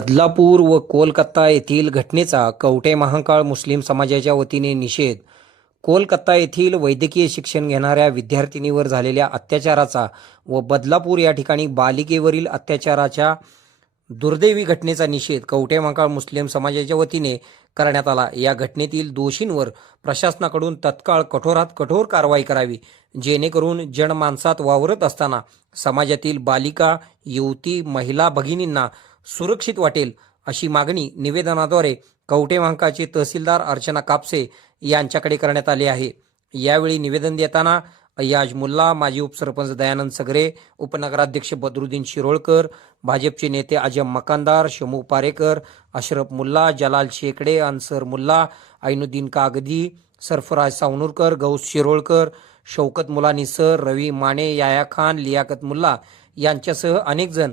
बदलापूर व कोलकाता येथील घटनेचा कवटे महाकाळ मुस्लिम समाजाच्या वतीने निषेध. कोलकाता येथील वैद्यकीय शिक्षण घेणाऱ्या विद्यार्थिनीवर झालेल्या अत्याचाराचा व बदलापूर या ठिकाणी बालिकेवरील अत्याचाराच्या दुर्दैवी घटनेचा निषेध कवटे महाकाळ मुस्लिम समाजाच्या वतीने करण्यात आला. या घटनेतील दोषींवर प्रशासनाकडून तत्काळ कठोरात कठोर कारवाई करावी जेणेकरून जनमानसात वावरत असताना समाजातील बालिका युवती महिला भगिनींना सुरक्षित वाटेल अशी मागणी निवेदनाद्वारे कवठे तहसीलदार अर्चना कापसे यांच्याकडे करण्यात आली आहे. यावेळी निवेदन देताना अय्याज मुल्ला माजी उपसरपंच दयानंद सगरे उपनगराध्यक्ष बदरुद्दीन शिरोळकर भाजपचे नेते अजय मकानदार शमू पारेकर अशरफ मुल्ला जलाल शेकडे अन्सर मुल्ला ऐनुद्दीन कागदी सरफराज सावनूरकर गौस शिरोळकर शौकत मुलानी सर रवी माने याया खान लियाकत मुल्ला यांच्यासह अनेक जण